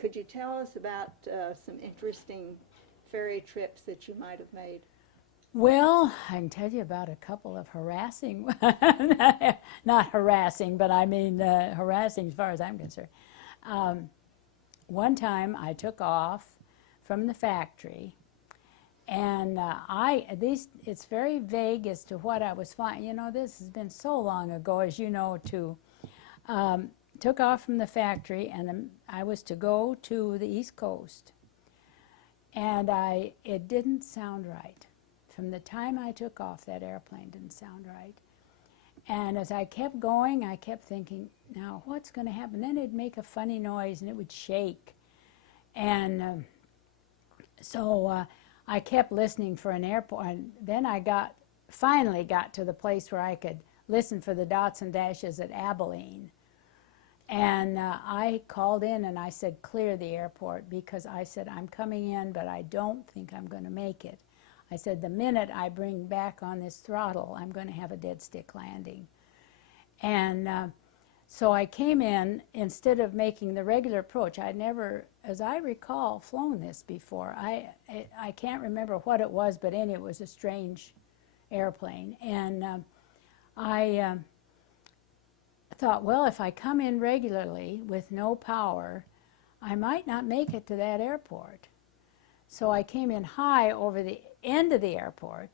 Could you tell us about some interesting ferry trips that you might have made? Well, I can tell you about a couple of harassing, not harassing, but I mean harassing as far as I'm concerned. Um, One time I took off from the factory, and it's very vague as to what I was flying. You know, this has been so long ago, as you know, too. Took off from the factory, and I was to go to the East Coast, and it didn't sound right. From the time I took off, that airplane didn't sound right. And as I kept going, I kept thinking, now what's going to happen? Then it'd make a funny noise and it would shake. And so I kept listening for an airport. And then I finally got to the place where I could listen for the dots and dashes at Abilene. And I called in and I said, clear the airport, because I said, I'm coming in, but I don't think I'm going to make it. I said, the minute I bring back on this throttle, I'm going to have a dead stick landing. And so I came in, instead of making the regular approach. I'd never, as I recall, flown this before. I can't remember what it was, but anyway, it was a strange airplane. And I thought, well, if I come in regularly with no power, I might not make it to that airport. So I came in high over the end of the airport,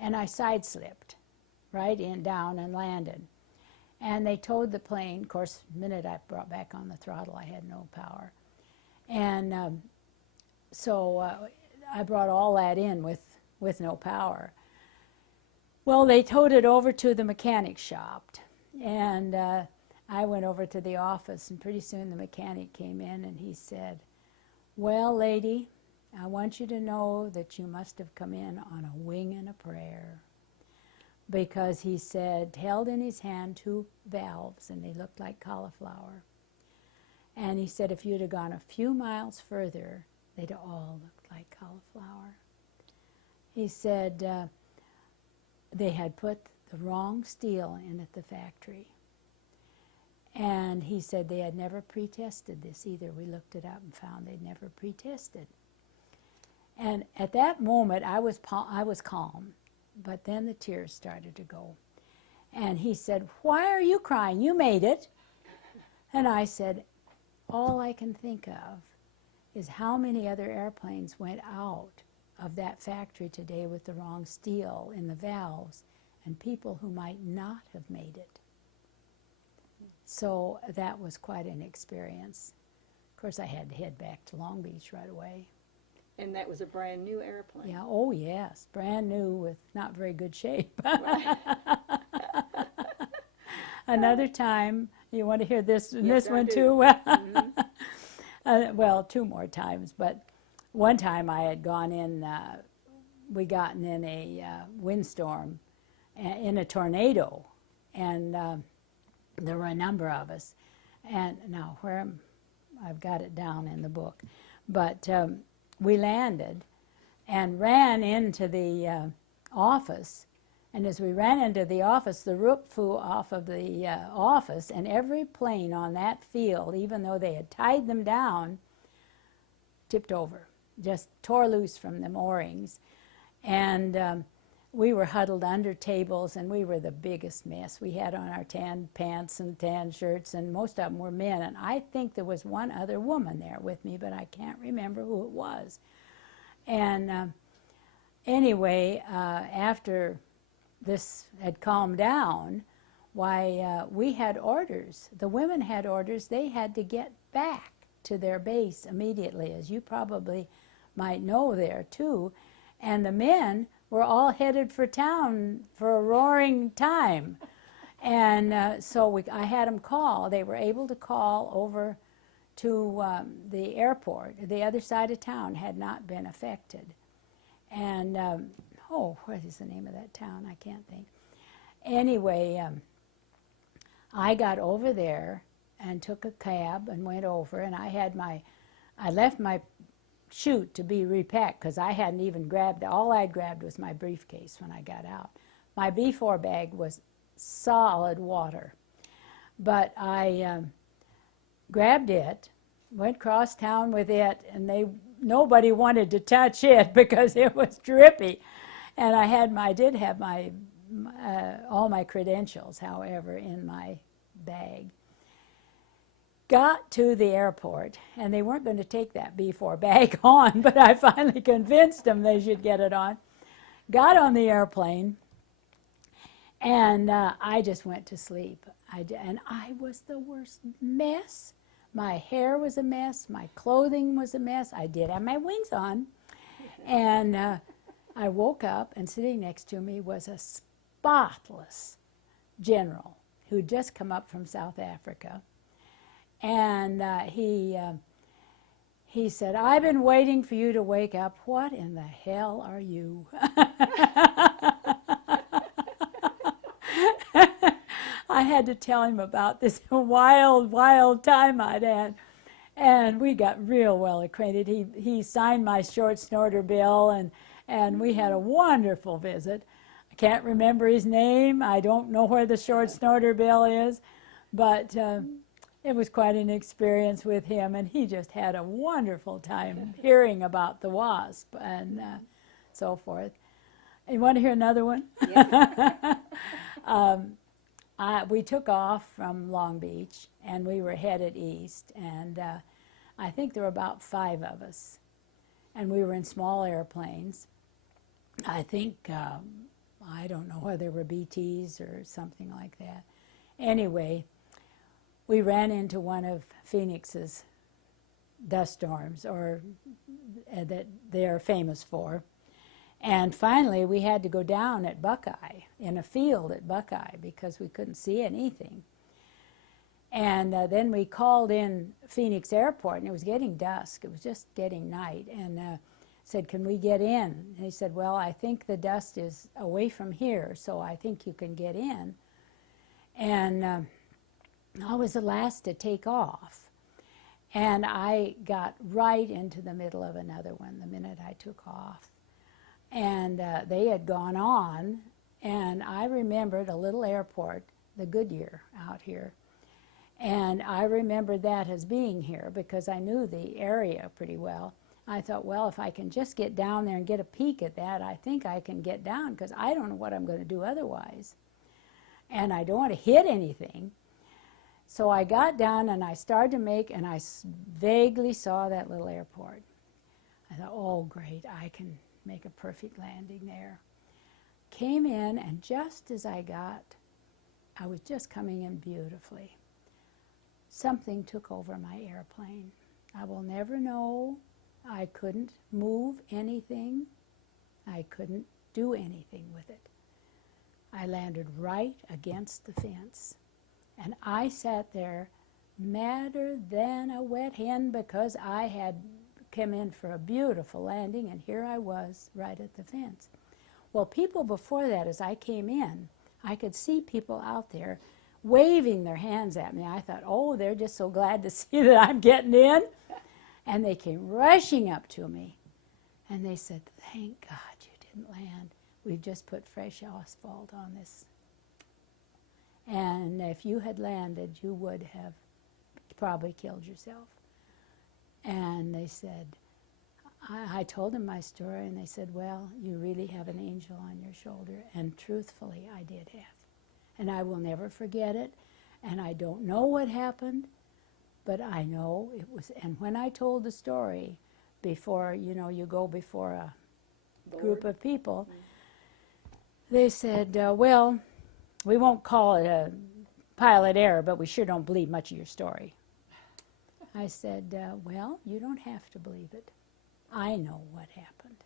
and I side-slipped right in, down, and landed. And they towed the plane. Of course, the minute I brought back on the throttle, I had no power. And so I brought all that in with no power. Well, they towed it over to the mechanic shop. And I went over to the office, and pretty soon the mechanic came in, and he said, well, lady, I want you to know that you must have come in on a wing and a prayer. Because he said, held in his hand 2 valves, and they looked like cauliflower. And he said, if you'd have gone a few miles further, they'd all looked like cauliflower. He said they had put the wrong steel in at the factory. And he said they had never pre-tested this either. We looked it up and found they'd never pre-tested. And at that moment, I was calm, but then the tears started to go. And he said, why are you crying? You made it. And I said, all I can think of is how many other airplanes went out of that factory today with the wrong steel in the valves, and people who might not have made it. So that was quite an experience. Of course, I had to head back to Long Beach right away. And that was a brand new airplane. Yeah, oh yes, brand new with not very good shape. Another time, you want to hear this, Yes, this one do. too? Mm-hmm. Well, 2 more times, but one time I had gone in, we gotten in a windstorm, in a tornado, and there were a number of us. And now, I've got it down in the book, but we landed and ran into the office. And as we ran into the office, the roof flew off of the office, and every plane on that field, even though they had tied them down, tipped over, just tore loose from the moorings. And we were huddled under tables, and we were the biggest mess. We had on our tan pants and tan shirts, and most of them were men. And I think there was one other woman there with me, but I can't remember who it was. And anyway, after this had calmed down, why, we had orders. The women had orders. They had to get back to their base immediately, as you probably might know there too. And the men were all headed for town for a roaring time. And so I had them call. They were able to call over to the airport. The other side of town had not been affected. And, oh, what is the name of that town? I can't think. Anyway, I got over there and took a cab and went over, and I left my chute to be repacked because I hadn't even grabbed, all I'd grabbed was my briefcase when I got out. My B4 bag was solid water, but I grabbed it went cross town with it, and nobody wanted to touch it because it was drippy. And I did have my all my credentials, however, in my bag. Got to the airport, and they weren't going to take that B4 bag on, but I finally convinced them they should get it on. Got on the airplane, and I just went to sleep. And I was the worst mess. My hair was a mess. My clothing was a mess. I did have my wings on. And I woke up, and sitting next to me was a spotless general who'd just come up from South Africa. And he said, "I've been waiting for you to wake up. What in the hell are you?" I had to tell him about this wild, wild time I'd had. And we got real well acquainted. He signed my short snorter bill, and we had a wonderful visit. I can't remember his name. I don't know where the short snorter bill is, but it was quite an experience with him, and he just had a wonderful time hearing about the WASP and so forth. You want to hear another one? Yeah. We took off from Long Beach, and we were headed east, and I think there were about 5 of us, and we were in small airplanes. I think, I don't know whether they were BTs or something like that. Anyway, we ran into one of Phoenix's dust storms, or that they are famous for. And finally, we had to go down at Buckeye, in a field at Buckeye, because we couldn't see anything. And then we called in Phoenix Airport, and it was getting dusk. It was just getting night. And said, "Can we get in?" And he said, "Well, I think the dust is away from here, so I think you can get in." And I was the last to take off. And I got right into the middle of another one the minute I took off. And they had gone on, and I remembered a little airport, the Goodyear out here. And I remembered that as being here because I knew the area pretty well. I thought, well, if I can just get down there and get a peek at that, I think I can get down, because I don't know what I'm going to do otherwise. And I don't want to hit anything. So I got down, and I started to make, and I vaguely saw that little airport. I thought, oh, great, I can make a perfect landing there. Came in, and just as I was just coming in beautifully. Something took over my airplane. I will never know. I couldn't move anything. I couldn't do anything with it. I landed right against the fence. And I sat there madder than a wet hen, because I had come in for a beautiful landing, and here I was right at the fence. Well, people before that, as I came in, I could see people out there waving their hands at me. I thought, oh, they're just so glad to see that I'm getting in. And they came rushing up to me, and they said, "Thank God you didn't land. We've just put fresh asphalt on this. And if you had landed, you would have probably killed yourself." And they said, I told them my story, and they said, "Well, you really have an angel on your shoulder." And truthfully, I did have. And I will never forget it. And I don't know what happened, but I know it was. And when I told the story before, you go before a group of people, they said, "Well, we won't call it a pilot error, but we sure don't believe much of your story." I said, "Well, you don't have to believe it. I know what happened."